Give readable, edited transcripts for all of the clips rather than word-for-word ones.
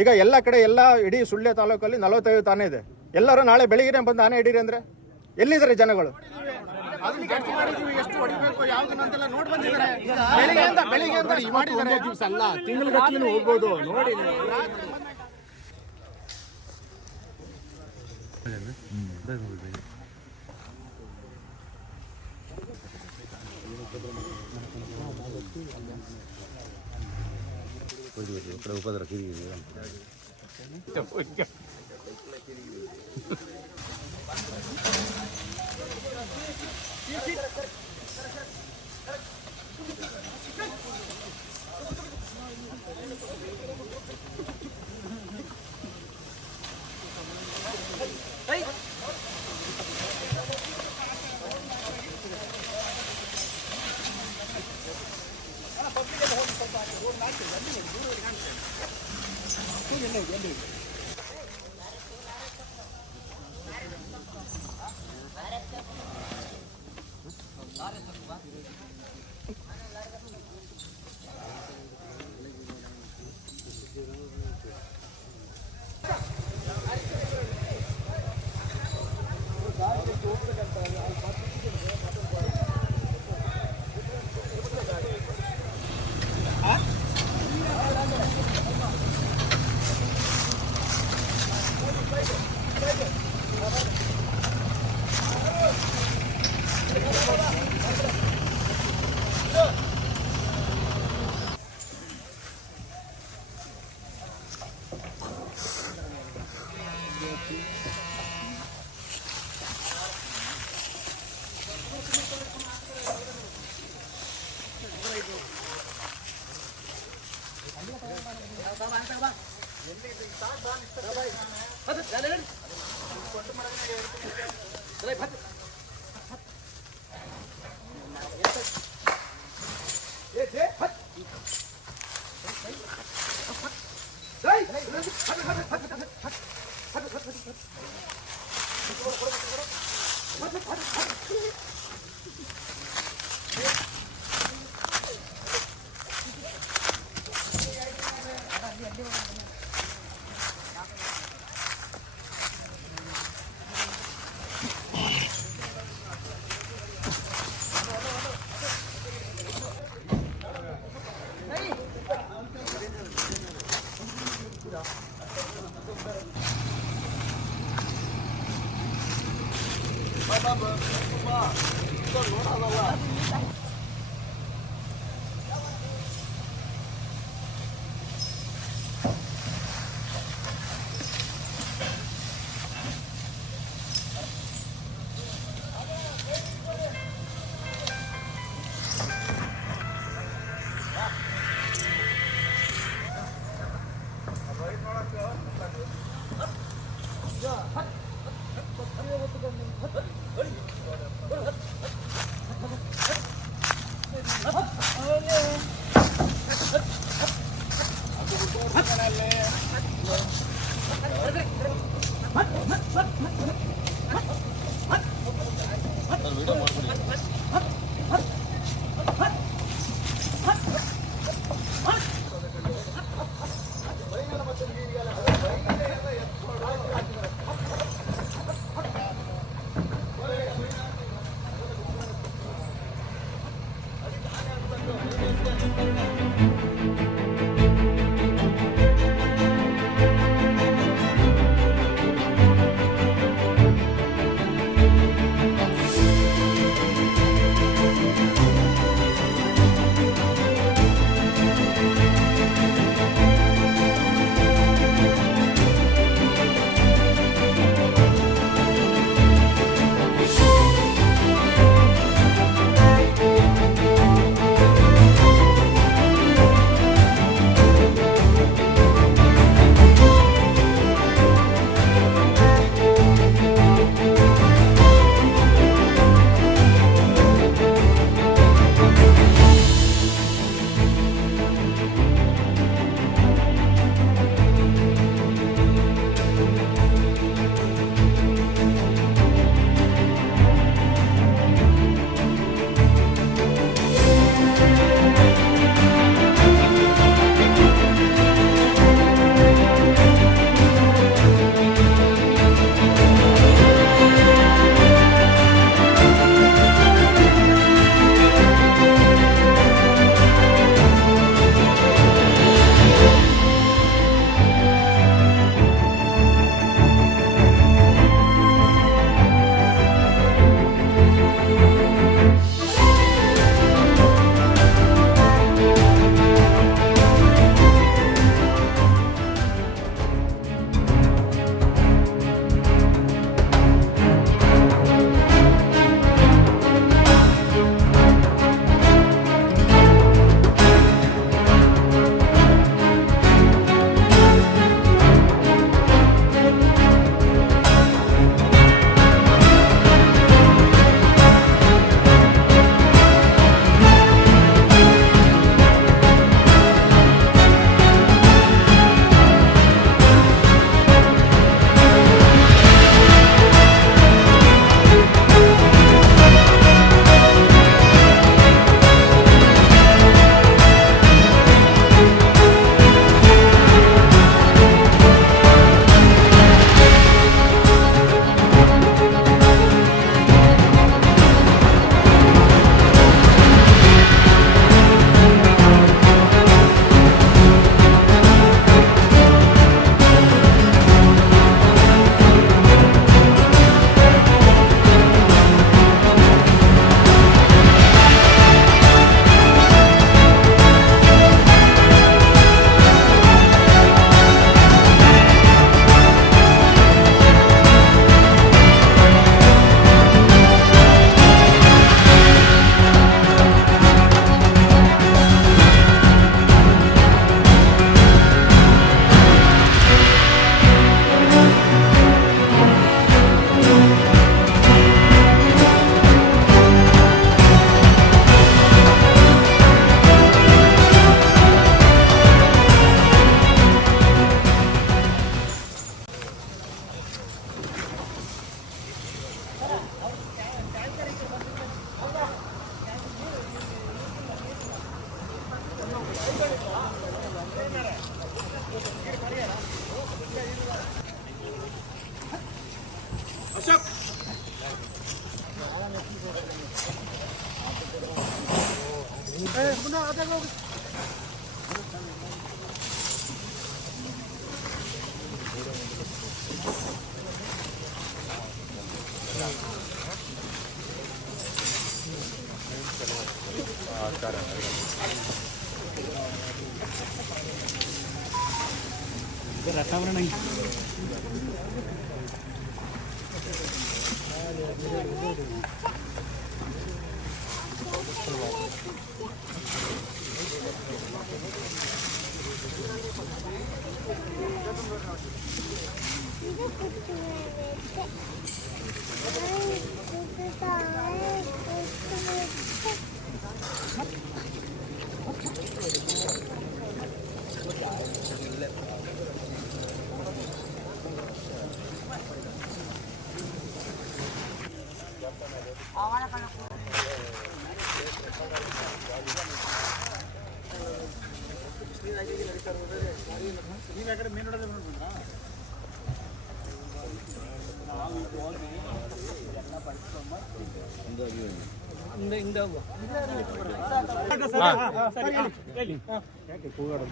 ಈಗ ಎಲ್ಲ ಕಡೆ ಎಲ್ಲ ಇಡೀ ಸುಳ್ಯ ತಾಲೂಕಲ್ಲಿ 45 ಆನೆ ಇದೆ. ಎಲ್ಲರೂ ನಾಳೆ ಬೆಳಿಗ್ಗೆ ಬಂದು ಆನೆ ಹಿಡೀರಿ ಅಂದರೆ ಎಲ್ಲಿದ್ದಾರೆ ಜನಗಳು? ಎಷ್ಟು ಹೊಡಿಬೇಕು ಯಾವುದನ್ನಂತೆಲ್ಲ ನೋಡಿ ಬಂದಿದ್ದಾರೆ. ಬೆಳಿಗ್ಗೆ ದಿವಸ ಅಲ್ಲ, ತಿಂಗಳು ಹೋಗ್ಬೋದು ನೋಡಿ. ಉಪದ್ರ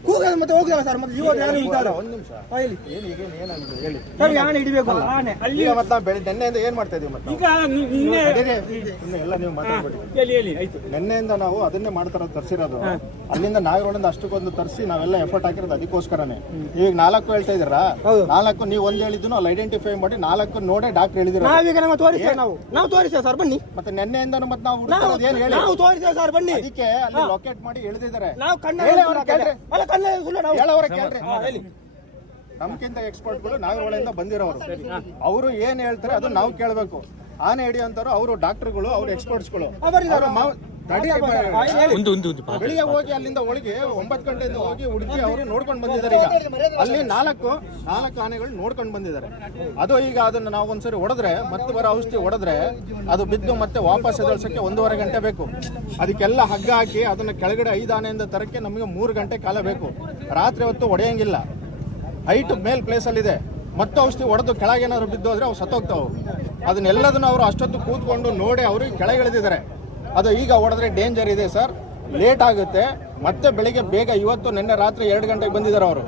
ಕೂಗದ ಮತ್ತೆ ಹೋಗಿಲ್ಲ ಸರ್, ಮತ್ತೆ ಜೀವ ಯಾರು ಇದ್ದಾರೆ? ಒಂದು ನಿಮಿಷ ಹೇಳಿ ಏನಾಗಿದೆ ಹೇಳಿ ಸರ್, ಯಾರು ಹಿಡಿಬೇಕು ಆನೆ ಅಲ್ಲಿ? ಈಗ ಮತ್ತೆ ನಾವು ನೆನ್ನೆಯಿಂದ ಏನ್ ಮಾಡ್ತಾ ಇದೀವಿ ಮತ್ತೆ ಈಗ ನಿನ್ನೆ ಎಲ್ಲ ನೀವು ಮಾತಾಡ್ಬೇಡಿ. ಹೇಳಿ ಆಯ್ತು. ನೆನ್ನೆಯಿಂದ ನಾವು ಅದನ್ನೇ ಮಾಡ್ತಾರ ತರಿಸಿರೋದು. ಅಲ್ಲಿಂದ ನಾಗರೋಡಿಂದ ಅಷ್ಟಕ್ಕೊಂದು ತರಿಸಿ ನಾವೆಲ್ಲ ಎಫರ್ಟ್ ಹಾಕಿರೋದು ಅದಕ್ಕೋಸ್ಕರನೇ. ಈಗ 4 ಹೇಳ್ತಾ ಇದ್ದೀರಾ, 4 ನೀವು ಒಂದ್ ಹೇಳಿದ್ದು ಅಲ್ಲಿ ಐಡೆಂಟಿಫೈ ಮಾಡಿ 4 ನೋಡೇ ಡಾಕ್ಟರ್ ಹೇಳಿದಿರ. ನಾವೀಗ ನಮ್ಮ ತೋರಿಸ್ತೇವೆ, ನಾವು ತೋರಿಸ್ತೇವೆ ಸರ್, ಬನ್ನಿ. ಮತ್ತೆ ನೆನ್ನೆಯಿಂದ ಮತ್ತೆ ನಾವು ಹುಡುಕ್ತಿರೋದು ಏನ್ ಹೇಳಿ? ನಾವು ತೋರಿಸ್ತೇವೆ ಸರ್, ಬನ್ನಿ. ಅದಕ್ಕೆ ಅಲ್ಲಿ ಲೊಕೇಟ್ ಮಾಡಿ ಹೇಳಿದಿದ್ದಾರೆ. ನಾವು ಕಣ್ಣ ಕೇಳ್ರಿ, ಅಲ್ಲ ಕಣ್ಣ ಸುಳ್ಳು ನಾವು ಹೇಳೋರ ಕೇಳ್ರಿ. ಹೇಳಿ. ನಮ್ಗಿಂತ ಎಕ್ಸ್ಪರ್ಟ್ಗಳು ನಾಗರಹೊಳೆಯಿಂದ ಬಂದಿರೋರು, ಅವರು ಏನ್ ಹೇಳ್ತಾರೆ ಅದು ನಾವು ಕೇಳಬೇಕು. ಆನೆ ಹಿಡಿಯಂತಾರು ಅವರು ಡಾಕ್ಟರ್ಗಳು, ಅವ್ರು ಎಕ್ಸ್ಪರ್ಟ್ಸ್ಗಳು. ಬೆಳಿಗ್ಗೆ ಹೋಗಿ ಅಲ್ಲಿಂದ ಒಳಗೆ 9 ಗಂಟೆಯಿಂದ ಹೋಗಿ ಹುಡುಕಿ ಅವರು ನೋಡ್ಕೊಂಡು ಬಂದಿದ್ದಾರೆ. ಈಗ ಅಲ್ಲಿ 4 ಆನೆಗಳು ನೋಡ್ಕೊಂಡು ಬಂದಿದ್ದಾರೆ. ಅದು ಈಗ ಅದನ್ನ ನಾವು ಒಂದ್ಸರಿ ಹೊಡೆದ್ರೆ ಮತ್ತೆ ಬರೋ ಔಷಧಿ ಹೊಡೆದ್ರೆ ಅದು ಬಿದ್ದು ಮತ್ತೆ ವಾಪಸ್ ಎದಳ್ಸಕ್ಕೆ 1.5 ಗಂಟೆ ಬೇಕು. ಅದಕ್ಕೆಲ್ಲ ಹಗ್ಗ ಹಾಕಿ ಅದನ್ನ ಕೆಳಗಡೆ 5 ಆನೆಯಿಂದ ತರಕ್ಕೆ ನಮಗೆ 3 ಗಂಟೆ ಕಾಲ ಬೇಕು. ರಾತ್ರಿ ಹೊತ್ತು ಹೊಡೆಯಂಗಿಲ್ಲ. ಹೈಟ್ ಮೇಲ್ ಪ್ಲೇಸ್ ಅಲ್ಲಿ ಇದೆ. ಮತ್ತೆ ಔಷಧಿ ಹೊಡೆದು ಕೆಳಗೇನಾದ್ರು ಬಿದ್ದು ಹೋದ್ರೆ ಅವು ಸತ್ತೋಗ್ತಾವೆ. ಅದನ್ನೆಲ್ಲದನ್ನು ಅವರು ಅಷ್ಟೊತ್ತು ಕೂತ್ಕೊಂಡು ನೋಡಿ ಅವರು ಕೆಳಗಿಳಿದಿದ್ದಾರೆ. ಅದು ಈಗ ಹೊಡೆದ್ರೆ ಡೇಂಜರ್ ಇದೆ ಸರ್, ಲೇಟ್ ಆಗುತ್ತೆ. ಮತ್ತೆ ಬೆಳಿಗ್ಗೆ ಬೇಗ ಇವತ್ತು ನಿನ್ನೆ ರಾತ್ರಿ 2 ಗಂಟೆಗೆ ಬಂದಿದ್ದಾರೆ ಅವರು.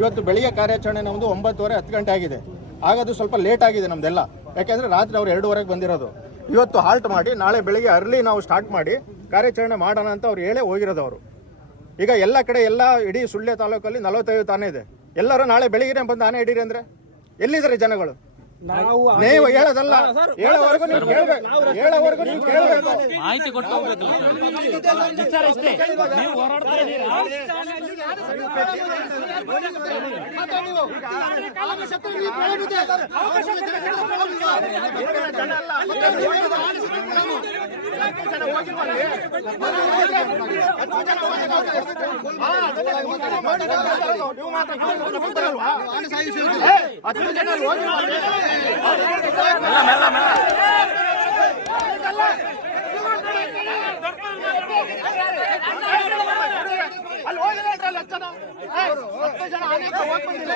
ಇವತ್ತು ಬೆಳಿಗ್ಗೆ ಕಾರ್ಯಾಚರಣೆ ನಮ್ಮದು 9:30 10 ಗಂಟೆ ಆಗಿದೆ. ಆಗೋದು ಸ್ವಲ್ಪ ಲೇಟ್ ಆಗಿದೆ ನಮ್ದೆಲ್ಲ, ಯಾಕೆಂದ್ರೆ ರಾತ್ರಿ ಅವ್ರು 2:30ಗೆ ಬಂದಿರೋದು. ಇವತ್ತು ಹಾಲ್ಟ್ ಮಾಡಿ ನಾಳೆ ಬೆಳಿಗ್ಗೆ ಅರ್ಲಿ ನಾವು ಸ್ಟಾರ್ಟ್ ಮಾಡಿ ಕಾರ್ಯಾಚರಣೆ ಮಾಡೋಣ ಅಂತ ಅವ್ರು ಹೇಳೇ ಹೋಗಿರೋದು ಅವರು. ಈಗ ಎಲ್ಲ ಕಡೆ ಎಲ್ಲ ಇಡೀ ಸುಳ್ಯ ತಾಲೂಕಲ್ಲಿ 45 ಆನೆ ಇದೆ. ಎಲ್ಲರೂ ನಾಳೆ ಬೆಳಿಗ್ಗೆ ಬಂದು ಆನೆ ಹಿಡೀರಿ ಅಂದ್ರೆ ಎಲ್ಲಿದ್ದಾರೆ ಜನಗಳು? ನೀವು ಹೇಳೋದಲ್ಲ, ಹೇಳೋವರೆಗೂ ನೀವು ಕೇಳಬೇಕು. ಹೇಳೋವರೆಗೂ ನೀವು ಕೇಳಬೇಕು. ಮಾಹಿತಿ ಕೊಟ್ಟು ಹೋಗ್ಬೇಕಲ್ಲ ಸರ್. ನೀವು ಹೋರಾಡ್ತಾ ಇದ್ದೀರಾ? ಅಲ್ಲಿ ಹೋಗಿಲ್ಲ 10 ಜನ ಆನೆ ಹೋಗಿ ಬಂದಿಲ್ಲ.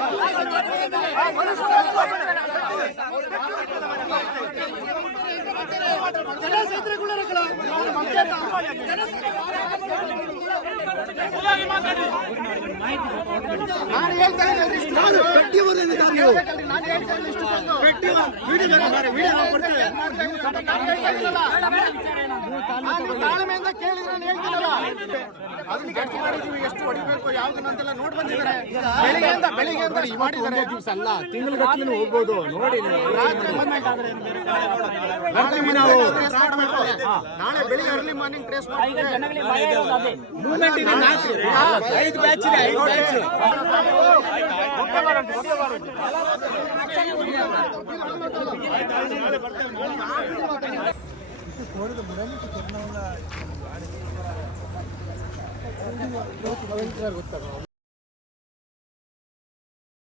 ನಾನು ಹೇಳ್ತಾ ತಾಳ್ಮೆಯಿಂದ ಕೇಳಿದ್ರೆ ಹೇಳ್ತೀನಲ್ಲ, ಅದನ್ನ ಗಟ್ಟಿ ಮಾಡಿದೀವಿ. ಎಷ್ಟು ಹೊಡಿಬೇಕು ಯಾವ್ದನ್ನಂತೆಲ್ಲ ನೋಡಿ ಬಂದಿದ್ದಾರೆ. ಬೆಳಿಗ್ಗೆಯಿಂದ ಮಾಡಿದ್ದಾರೆ. ದಿವಸ ಅಲ್ಲ, ತಿಂಗಳಗಟ್ಟಲೆ ಹೋಗ್ಬೋದು. ನೋಡಿ ನಾಳೆ ಬೆಳಿಗ್ಗೆ ಅರ್ಲಿ ಮಾರ್ನಿಂಗ್ ಟ್ರೇಸ್ ಮಾಡ್ತೀವಿ. ಮೂವ್ಮೆಂಟ್ ಇದೆ, 5 ಬ್ಯಾಚ್ ಇದೆ, 5 ಬ್ಯಾಚ್.